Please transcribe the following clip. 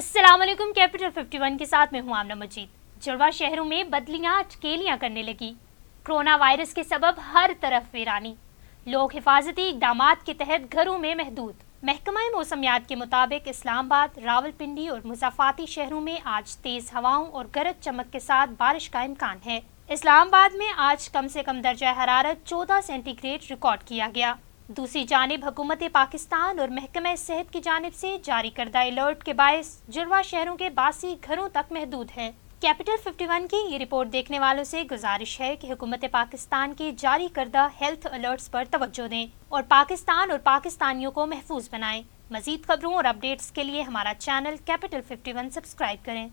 अस्सलामुअलैकुम। कैपिटल 51 के साथ मैं हूं आमना मजीद। जुड़वा शहरों में बदलियां अटकेलियां करने लगी। कोरोना वायरस के सबब हर तरफ वीरानी। लोग हिफाजती इकदामात के तहत घरों में महदूद। महकमा मौसमियात के मुताबिक इस्लामाबाद, रावलपिंडी और मुज़ाफ़ाती शहरों में आज तेज हवाओं और गरज चमक के साथ बारिश का इम्कान है। इस्लामाबाद में आज कम से कम दर्जा हरारत 14 सेंटीग्रेड रिकॉर्ड किया गया। दूसरी जानिब हुकूमत पाकिस्तान और महकमा सेहत की जानिब से जारी करदा अलर्ट के बायस जुड़वा शहरों के बासी घरों तक महदूद है। कैपिटल 51 की ये रिपोर्ट देखने वालों से गुजारिश है कि हुकूमत पाकिस्तान के जारी करदा हेल्थ अलर्ट्स पर तवज्जो दें और पाकिस्तान और पाकिस्तानियों को महफूज बनाएं। मजीद खबरों और अपडेट्स के लिए हमारा चैनल कैपिटल 51 सब्सक्राइब करें।